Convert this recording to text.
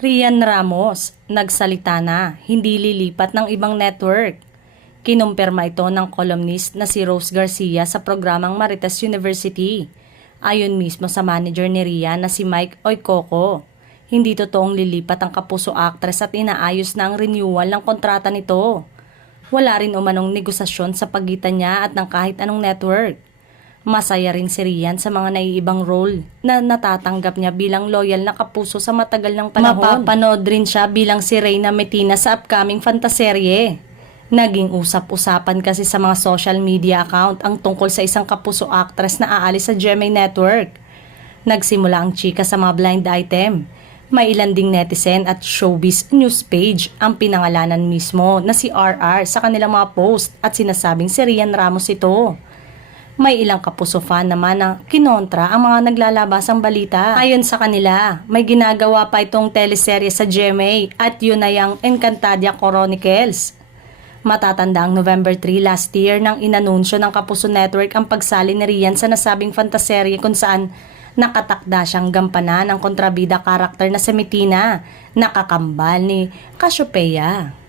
Rian Ramos, nagsalita na, hindi lilipat ng ibang network. Kinumpirma ito ng columnist na si Rose Garcia sa programang Marites University. Ayon mismo sa manager ni Rian na si Mike Oykoko, hindi totoong lilipat ang Kapuso actress at inaayos na ang renewal ng kontrata nito. Wala rin umanong negosasyon sa pagitan niya at ng kahit anong network. Masaya rin si Rian sa mga naiibang role na natatanggap niya bilang loyal na kapuso sa matagal ng panahon. Mapapanood rin siya bilang si Reyna Metina sa upcoming fantaserye. Naging usap-usapan kasi sa mga social media account ang tungkol sa isang kapuso actress na aalis sa GMA Network. Nagsimula ang chika sa mga blind item. May ilan ding netizen at showbiz news page ang pinangalanan mismo na si RR sa kanilang mga post at sinasabing si Rian Ramos ito. May ilang kapuso fan naman na kinontra ang mga naglalabasang balita. Ayon sa kanila, may ginagawa pa itong teleserye sa GMA at yun ay ang Encantadia Chronicles. Matatanda ang November 3 last year nang inanunsyo ng Kapuso Network ang pagsali ni Rian sa nasabing fantaserye kung saan nakatakda siyang gampanan ang kontrabida karakter na si Metina, nakakambal ni Cassiopeia.